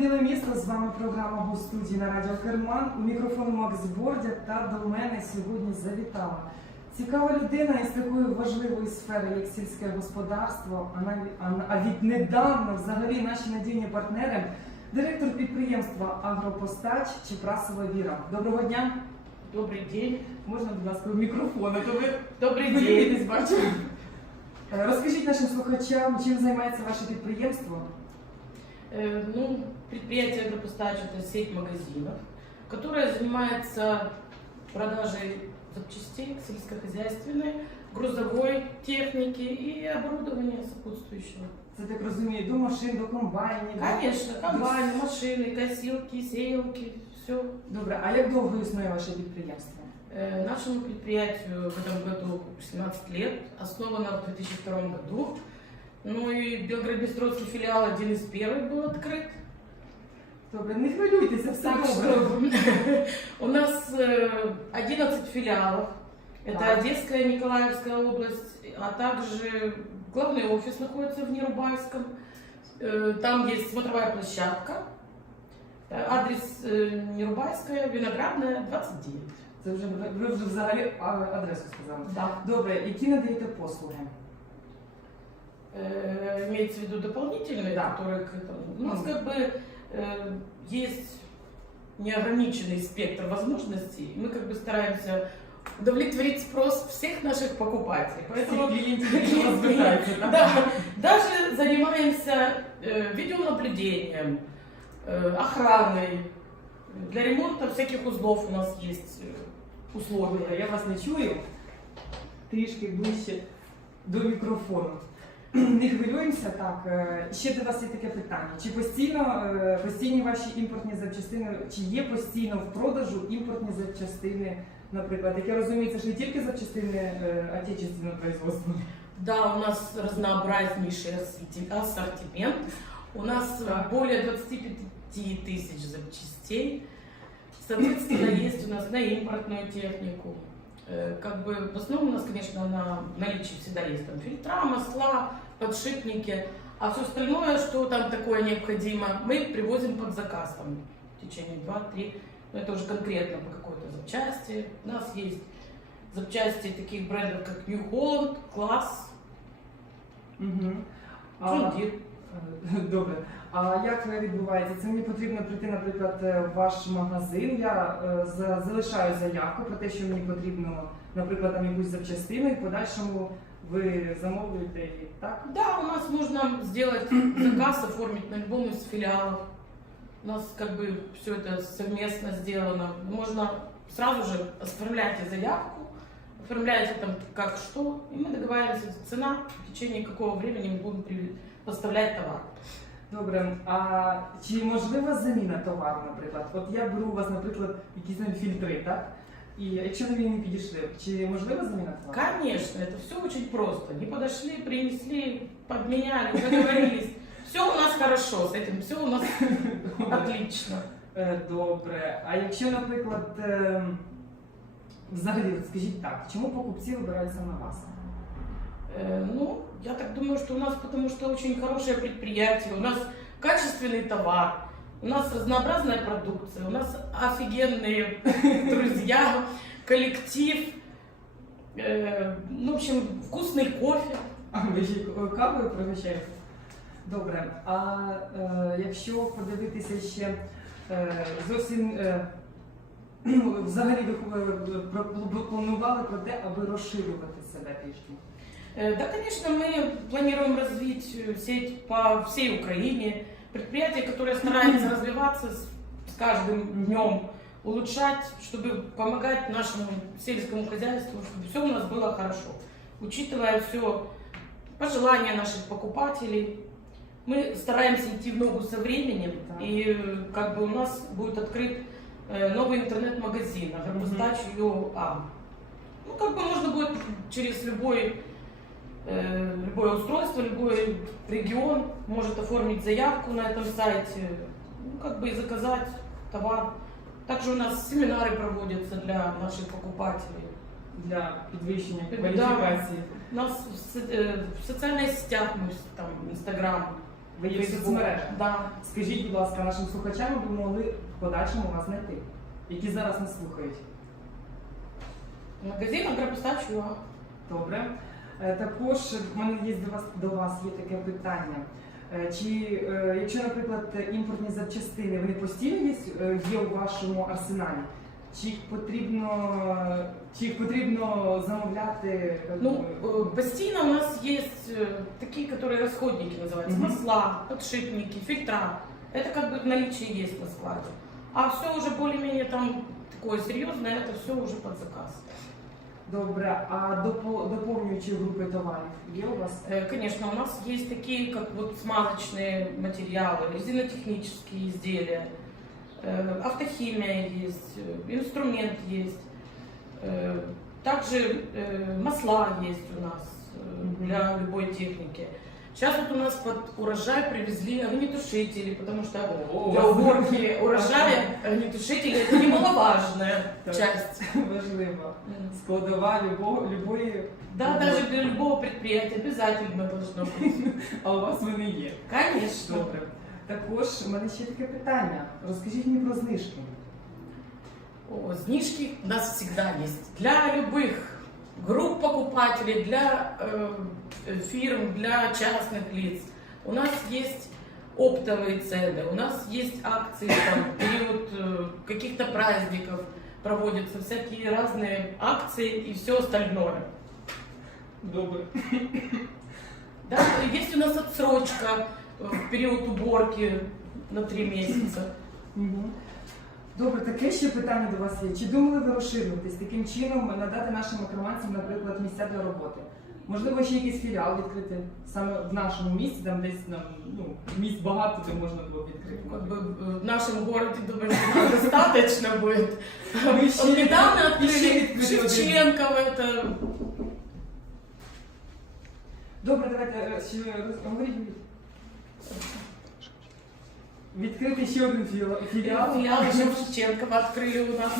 біле місто. З вами програма «Густ студії на радіо Керман. У мікрофон Макс Бордя та до мене сьогодні завітала цікава людина із такої важливої сфери, як сільське господарство. А віднедавна взагалі наші надійні партнери, директор підприємства Агропостач Чепрасова Віра. Доброго дня. Добрый день. Можна, будь ласка, в мікрофон, а то ви Добрый ви день. бачу. Е, Розкажіть нашим слухачам, чим займається ваше підприємство? Э, Ну, предприятие «Агропостач» – это сеть магазинов, которая занимается продажей запчастей сельскохозяйственной, грузовой техники и оборудования сопутствующего. Це так розумію, до машин, до комбайнів. Конечно, комбайны, машины, косилки, сеялки, все. Добре, а як довго існує ваше підприємство? Э, Нашему предприятию в этом году 17 лет, основано в 2002 году. Ну и Белгород-Бестровский филиал один из первых был открыт. Добре, не хвилюйтеся, все Так добре. что у нас э, 11 филиалов. Это Так. Одесская, Николаевская область, а также главный офис находится в Нерубайском. Э, Там есть смотровая площадка. Э, Адрес э, Нерубайская, Виноградная, 29. Це вже ви ви вже взагалі а, адресу сказали. Да. Добре, які надаєте послуги? Э, Имеется в виду дополнительные, Да. которые к этому. У нас Ну. как бы э, есть неограниченный спектр возможностей. Мы как бы стараемся удовлетворить спрос всех наших покупателей. Поэтому Всі клієнтів, які вас звертаються, так? да, даже занимаемся э, видеонаблюдением, э, охраной. Для ремонта всяких узлов у нас есть э, условия. Добре, я вас не чую. Трішки ближче до мікрофону. Не хвилюємося так. е, Ще до вас є таке питання. Чи постійно е, постійні ваші імпортні запчастини, чи є постійно в продажу імпортні запчастини, наприклад, як я розумію, це ж не тільки запчастини е, отечественного производства. Да, у нас разнообразнейший ассорти- ассортимент. У нас Так. более 25 тысяч запчастей. Соответственно, есть у нас на импортную технику. Э, Как бы в основном у нас, конечно, на наличии всегда есть там фильтра, масла, подшипники. А все остальное, что там такое необходимо, мы привозим под заказ там, в течение 2-3. Ну, это уже конкретно по какой-то запчасти. У нас есть запчасти таких брендов, как New Holland, Класс, Угу. Deere. Е, Добре. А як відбувається? Це мені потрібно прийти, наприклад, е, в ваш магазин. Я е, за- залишаю заявку про те, що мені потрібно, наприклад, там якусь запчастину, і в подальшому ви замовлюєте її, так? Да, у нас нужно сделать заказ, оформить на любом из филиалов. У нас как бы все это совместно сделано. Можно сразу же оформляйте заявку, оформляете там как что, и мы договариваемся, цена, в течение какого времени мы будем при- поставлять товар. Добре. А чи можлива заміна товару, наприклад? От я беру у вас, наприклад, якісь там фільтри, так? І якщо вони мені не підійшли, чи можлива заміна товару? Конечно, это все очень просто. Не подошли, принесли, подменяли, договорились. Все у нас хорошо с этим, все у нас отлично. Е, Добре. А якщо, наприклад, е, взагалі, от скажіть так, чому покупці вибирають саме вас? Э, Ну, я так думаю, что у нас потому что очень хорошее предприятие, у нас качественный товар, у нас разнообразная продукция, у нас офигенные друзья, коллектив, э, ну, в общем, вкусный кофе. А ви ще кавою пригощаєте? Добре. А е, якщо подивитися ще е, зовсім е, ну, взагалі ви планували про те, аби розширювати себе трішки. Да, конечно, мы планируем развить сеть по всей Украине. Предприятие, которое старается развиваться с каждым днем, улучшать, чтобы помогать нашему сельскому хозяйству, чтобы все у нас было хорошо. Учитывая все пожелания наших покупателей, мы стараемся идти в ногу со временем, Да. и э, как бы у нас будет открыт новый интернет-магазин «Агропостач ЮА». Ну, как бы можно будет через любой э, любое устройство, любой регион может оформить заявку на этом сайте, ну, как бы и заказать товар. Также у нас семинары проводятся для наших покупателей. Для підвищення Да. кваліфікації. У нас в, со- э, в социальных сетях мы с- там Инстаграм, Ви є в Facebook. соцмережах. Да. Скажіть, будь ласка, нашим слухачам, аби могли в подальшому вас знайти, які зараз нас слухають. Магазин Агропостач.ua. Добре. Е, Також в мене є до вас до вас є таке питання. Е, Чи е, якщо, наприклад, імпортні запчастини вони постійно є, е, є у вашому арсеналі? Чи їх потрібно чи їх потрібно замовляти? е, Ну, э, постійно у нас есть э, такие, которые расходники называются, Мгм. масла, подшипники, фильтра. Это как бы в наличии есть на складе. А все уже более-менее там такое серьезное, это все уже под заказ. Добре, а допо- доповнюючі групи товарів є у вас? Э, Конечно, у нас есть такие, как вот смазочные материалы, резинотехнические изделия, э, автохимия есть, э, инструмент есть, э, также э, масла есть у нас э, Мгм. для любой техники. Сейчас вот у нас под урожай привезли огнетушители, потому что О, для уборки урожая огнетушители это немаловажная Так. часть. Важливо. Складова любого, любої, Да, даже для любого предприятия обязательно должно быть. а у вас вони є. Конечно. Добре. Також у мене ще таке питання. Розкажіть мені про знижки. О, знижки у нас всегда есть. Для любых групп покупателей, для э, фирм, для частных лиц. У нас есть оптовые цены, у нас есть акции, там, период э, каких-то праздников проводятся всякие разные акции и все остальное. Добре. Да, есть у нас отсрочка э, в период уборки на три месяца. Мгм. Добре, таке ще питання до вас є. Чи думали ви розширюватись таким чином, надати нашим окреманцям, наприклад, місця для роботи? Можливо, ще якийсь філіал відкрити саме в нашому місті, там десь нам ну, місць багато, де можна було б відкрити. Как бы э, в нашем городе, думаю, что нас достаточно будет. Мы Вот еще- недавно еще открыли открыли Шевченково, это Добре, давайте е, ще роз- говоріть. Відкрити ще один філа- філіал. филиал еще в Шевченково открыли у нас.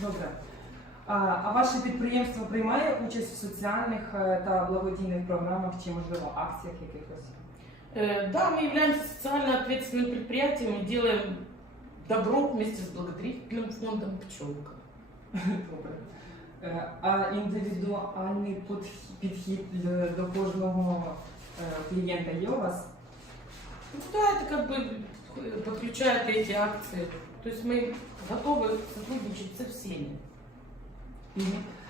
Добре. А, а ваше підприємство приймає участь в соціальних е, та благодійних програмах чи, можливо, акціях якихось? Э, Да, мы являемся социально ответственным предприятием и делаем добро вместе с благотворительным фондом «Пчелка». Добре. Е, А індивідуальний подх- підхід д- до кожного е, клієнта є у вас? Ну Да, это как бы подключают эти акции. То есть мы готовы сотрудничать со всеми.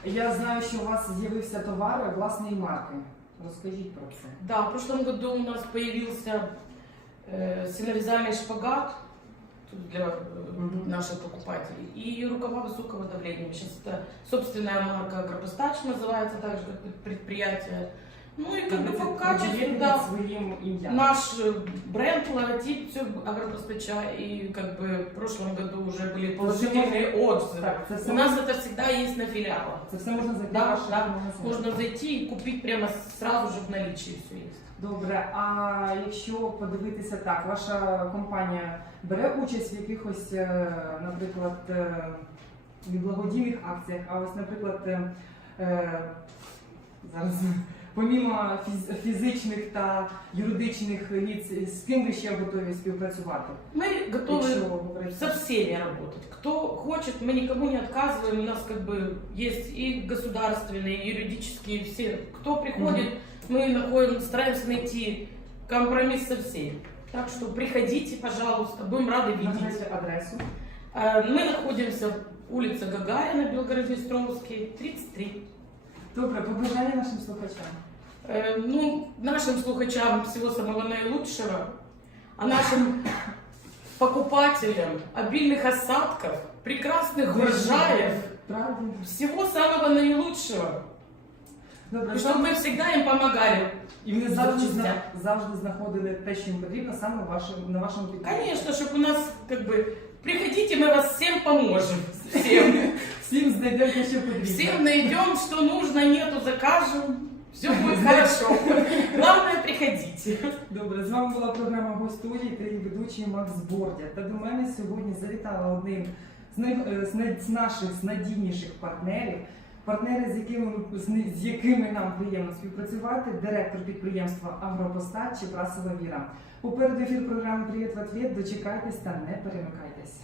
Я знаю, що у вас з'явився товар власної марки. Розкажіть про це. Да, в прошлом году у нас появился э, сеновязальный шпагат для э, наших покупателей и рукава высокого давления. Сейчас это собственная марка Агропостач называется, так же как предприятие. Ну и как бы по качеству, Поділіть да, своїм ім'ям. наш э, бренд, логотип, все Агропостача. И как бы в прошлом году уже были положительные отзывы. Так, це все, У нас это всегда есть на филиалах. це все можна зайти Да, в ваш да. магазин. Можно зайти и купить прямо сразу же в наличии все есть. Добре, а якщо подивитися так, ваша компанія бере участь в якихось, е, наприклад, е, в благодійних акціях, а ось, наприклад, е, е, зараз помімо фіз- фізичних та юридичних лиць, з ким ви ще готові співпрацювати? Мы готовы Якщо говорити? со всеми работать. Кто хочет, мы никому не отказываем. У нас как бы есть и государственные, и юридические, все. Кто приходит, мы находим, стараемся найти компромисс со всеми. Так что приходите, пожалуйста, будем рады видеть. Нагадайте адресу. А, Мы находимся улица Гагарина, Белгород-Днестровский, 33. Добре, побажання нашим слухачам. Э, Ну, нашим слухачам всего самого наилучшего, а нашим покупателям обильных осадков, прекрасных урожаев, Правда? всего самого наилучшего. Добре, И чтобы мы всегда им помогали. і вони завжди, Запчастя. зна- завжди знаходили те, що їм потрібно саме в вашому- на вашому підприємстві. Конечно, чтобы у нас как бы приходите, мы вас всем поможем. Всем. Всім знайдемо що потрібно. Всем найдем, что нужно, нету, закажем. Все будет хорошо. Главное, приходите. Добре, з вами була програма «Гостує» та її ведучий Макс Бордя. Та до мене сьогодні завітала одним з, най- е, з най- з наших з надійніших партнерів. Партнери, з якими, з, ни- з якими нам приємно співпрацювати, директор підприємства Агропостат чи Прасова Віра. Попереду ефір програми Привіт в ответ. Дочекайтесь та не перемикайтесь.